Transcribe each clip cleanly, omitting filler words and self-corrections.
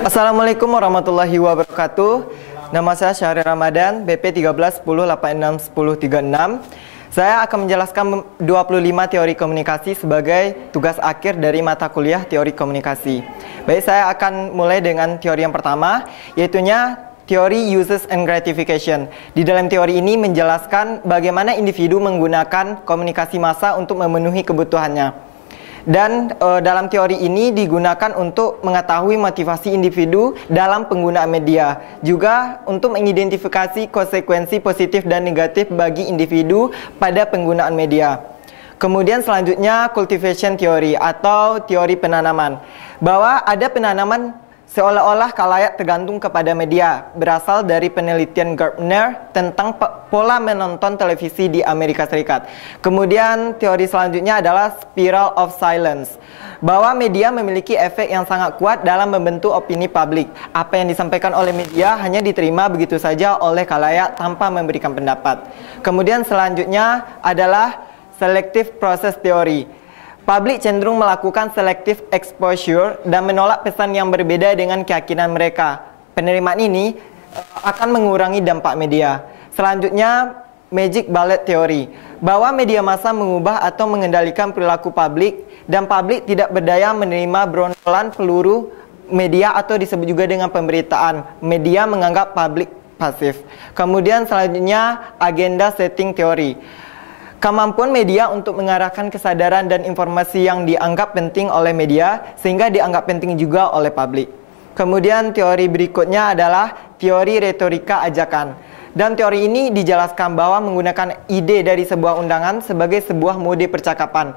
Assalamualaikum warahmatullahi wabarakatuh. Nama saya Syahrir Ramadan, BP 1310861036. Saya akan menjelaskan 25 teori komunikasi sebagai tugas akhir dari mata kuliah teori komunikasi. Baik, saya akan mulai dengan teori yang pertama, yaitunya teori uses and gratification. Di dalam teori ini menjelaskan bagaimana individu menggunakan komunikasi massa untuk memenuhi kebutuhannya. Dan dalam teori ini digunakan untuk mengetahui motivasi individu dalam penggunaan media, juga untuk mengidentifikasi konsekuensi positif dan negatif bagi individu pada penggunaan media. Kemudian selanjutnya cultivation theory atau teori penanaman, bahwa ada penanaman seolah-olah khalayak tergantung kepada media, berasal dari penelitian Gardner tentang pola menonton televisi di Amerika Serikat. Kemudian teori selanjutnya adalah spiral of silence, bahwa media memiliki efek yang sangat kuat dalam membentuk opini publik. Apa yang disampaikan oleh media hanya diterima begitu saja oleh khalayak tanpa memberikan pendapat. Kemudian selanjutnya adalah selective process theory. Publik cenderung melakukan selective exposure dan menolak pesan yang berbeda dengan keyakinan mereka. Penerimaan ini akan mengurangi dampak media. Selanjutnya, magic bullet theory, bahwa media massa mengubah atau mengendalikan perilaku publik dan publik tidak berdaya menerima brontolan peluru media atau disebut juga dengan pemberitaan. Media menganggap publik pasif. Kemudian selanjutnya, agenda setting theory, kemampuan media untuk mengarahkan kesadaran dan informasi yang dianggap penting oleh media sehingga dianggap penting juga oleh publik. Kemudian teori berikutnya adalah teori retorika ajakan. Dan teori ini dijelaskan bahwa menggunakan ide dari sebuah undangan sebagai sebuah mode percakapan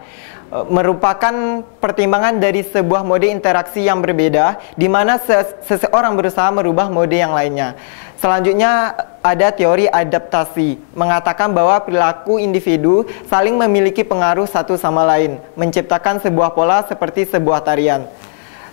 merupakan pertimbangan dari sebuah mode interaksi yang berbeda, di mana seseorang berusaha merubah mode yang lainnya. Selanjutnya ada teori adaptasi, mengatakan bahwa perilaku individu saling memiliki pengaruh satu sama lain, menciptakan sebuah pola seperti sebuah tarian.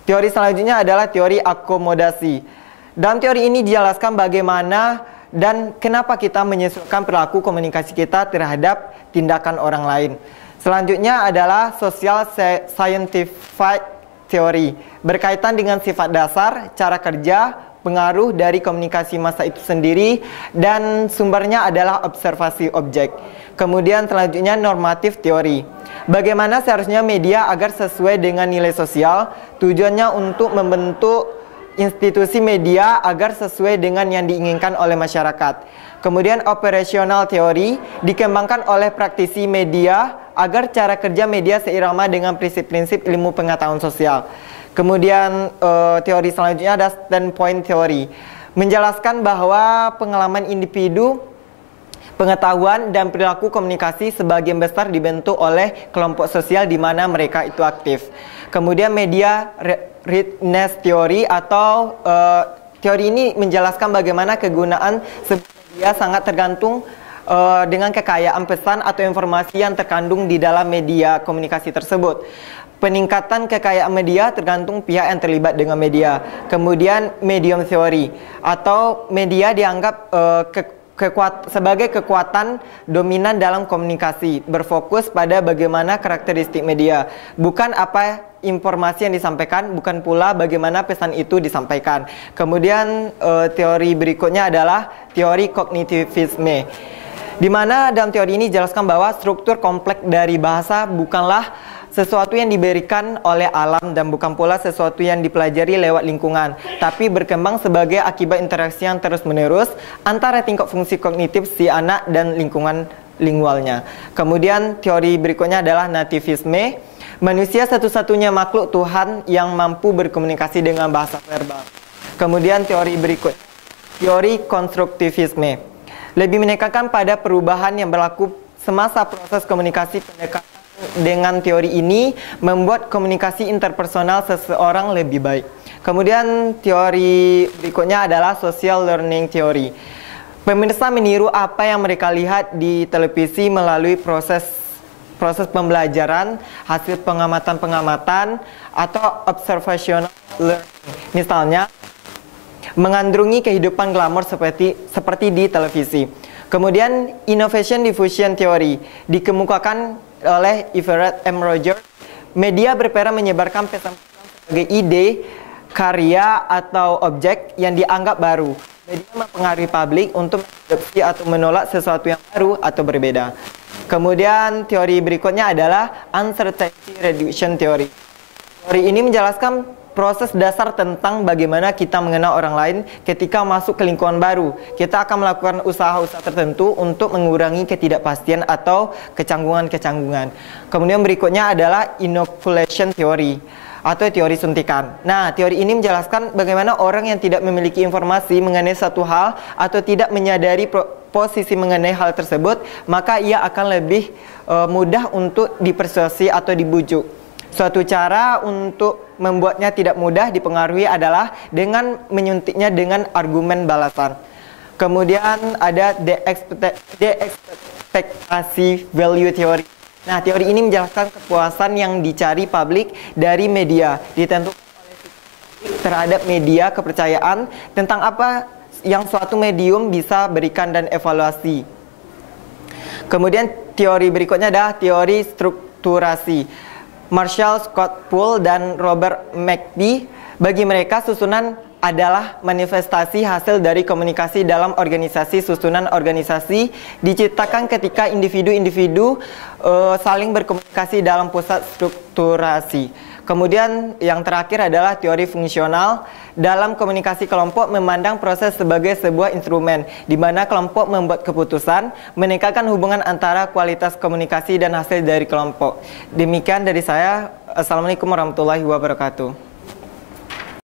Teori selanjutnya adalah teori akomodasi. Dalam teori ini dijelaskan bagaimana dan kenapa kita menyesuaikan perilaku komunikasi kita terhadap tindakan orang lain. Selanjutnya adalah social scientific theory, berkaitan dengan sifat dasar, cara kerja, pengaruh dari komunikasi massa itu sendiri, dan sumbernya adalah observasi objek. Kemudian selanjutnya normatif teori, bagaimana seharusnya media agar sesuai dengan nilai sosial, tujuannya untuk membentuk institusi media agar sesuai dengan yang diinginkan oleh masyarakat. Kemudian operational teori dikembangkan oleh praktisi media agar cara kerja media seirama dengan prinsip-prinsip ilmu pengetahuan sosial. Kemudian teori selanjutnya ada standpoint theory, menjelaskan bahwa pengalaman individu, pengetahuan dan perilaku komunikasi sebagian besar dibentuk oleh kelompok sosial di mana mereka itu aktif. Kemudian media readiness theory atau teori ini menjelaskan bagaimana kegunaan sebuah media sangat tergantung dengan kekayaan pesan atau informasi yang terkandung di dalam media komunikasi tersebut. Peningkatan kekayaan media tergantung pihak yang terlibat dengan media. Kemudian medium theory atau media dianggap sebagai kekuatan dominan dalam komunikasi, berfokus pada bagaimana karakteristik media, bukan apa informasi yang disampaikan, bukan pula bagaimana pesan itu disampaikan. Kemudian teori berikutnya adalah teori kognitivisme, di mana dalam teori ini dijelaskan bahwa struktur kompleks dari bahasa bukanlah sesuatu yang diberikan oleh alam dan bukan pula sesuatu yang dipelajari lewat lingkungan, tapi berkembang sebagai akibat interaksi yang terus-menerus antara tingkat fungsi kognitif si anak dan lingkungan lingualnya. Kemudian teori berikutnya adalah nativisme, manusia satu-satunya makhluk Tuhan yang mampu berkomunikasi dengan bahasa verbal. Kemudian teori berikut, teori konstruktivisme, lebih menekankan pada perubahan yang berlaku semasa proses komunikasi. Pendekatan dengan teori ini membuat komunikasi interpersonal seseorang lebih baik. Kemudian teori berikutnya adalah social learning theory. Pemirsa meniru apa yang mereka lihat di televisi melalui proses pembelajaran, hasil pengamatan-pengamatan atau observational learning. Misalnya, mengandungi kehidupan glamor seperti di televisi. Kemudian innovation diffusion theory dikemukakan oleh Everett M. Rogers. Media berperan menyebarkan pesan-pesan sebagai ide karya atau objek yang dianggap baru. Media mempengaruhi publik untuk mengadopsi atau menolak sesuatu yang baru atau berbeda. Kemudian teori berikutnya adalah uncertainty reduction theory. Teori ini menjelaskan proses dasar tentang bagaimana kita mengenal orang lain ketika masuk ke lingkungan baru. Kita akan melakukan usaha-usaha tertentu untuk mengurangi ketidakpastian atau kecanggungan-kecanggungan. Kemudian berikutnya adalah inoculation theory atau teori suntikan. Nah, teori ini menjelaskan bagaimana orang yang tidak memiliki informasi mengenai satu hal atau tidak menyadari posisi mengenai hal tersebut, maka ia akan lebih mudah untuk dipersuasi atau dibujuk. Suatu cara untuk membuatnya tidak mudah dipengaruhi adalah dengan menyuntiknya dengan argumen balasan. Kemudian ada de-ekspektasi value theory. Nah, teori ini menjelaskan kepuasan yang dicari publik dari media, ditentukan oleh terhadap media, kepercayaan tentang apa yang suatu medium bisa berikan dan evaluasi. Kemudian teori berikutnya adalah teori strukturasi. Marshall Scott Poole dan Robert McBee, bagi mereka susunan adalah manifestasi hasil dari komunikasi dalam organisasi. Susunan organisasi diciptakan ketika individu-individu saling berkomunikasi dalam pusat strukturasi. Kemudian yang terakhir adalah teori fungsional. Dalam komunikasi kelompok memandang proses sebagai sebuah instrumen di mana kelompok membuat keputusan, meningkatkan hubungan antara kualitas komunikasi dan hasil dari kelompok. Demikian dari saya. Assalamualaikum warahmatullahi wabarakatuh.